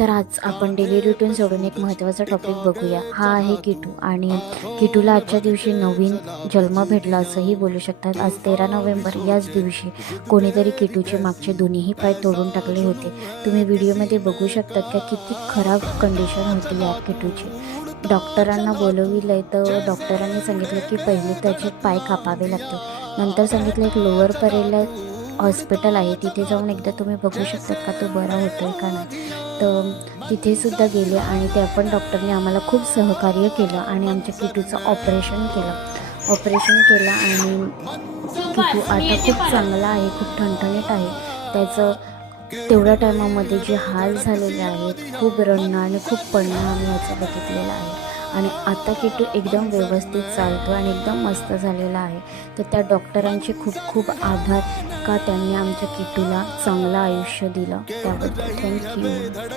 तर आज आपण डेली रुटीन सोडून एक महत्त्वाचा टॉपिक बघूया. हा आहे किटू. आणि किटूला आजच्या दिवशी नवीन जन्म भेटला असंही बोलू शकतात. आज 13 नोव्हेंबर याच दिवशी कोणीतरी किटूचे मागचे दोन्हीही पाय तोडून टाकले होते. तुम्ही व्हिडिओमध्ये बघू शकतात का किती खराब कंडिशन होती या किटूची. डॉक्टरांना बोलविलं आहे तर डॉक्टरांनी सांगितलं की पहिले त्याचे पाय कापावे लागतील. नंतर सांगितलं एक लोअर परेला हॉस्पिटल आहे, तिथे जाऊन एकदा तुम्ही बघू शकतात का तो बरा होतो आहे का नाही. तर तिथेसुद्धा गेले आणि त्या पण डॉक्टरने आम्हाला खूप सहकार्य केलं आणि आमच्या किटूचं ऑपरेशन केलं आणि किटू आता खूप चांगला आहे, खूप ठणठणीत आहे. त्याचं तेवढ्या टायमामध्ये जे हाल झालेले आहेत, खूप रडणं आणि खूप पडणं आम्ही याचं बघितलेलं आहे. आणि आता किटू एकदम व्यवस्थित चालतो आणि एकदम मस्त झालेला आहे. तर त्या डॉक्टरांचे खूप खूप आभार का त्यांनी आमच्या किटूला चांगलं आयुष्य दिलं, त्याबद्दल थँक्यू.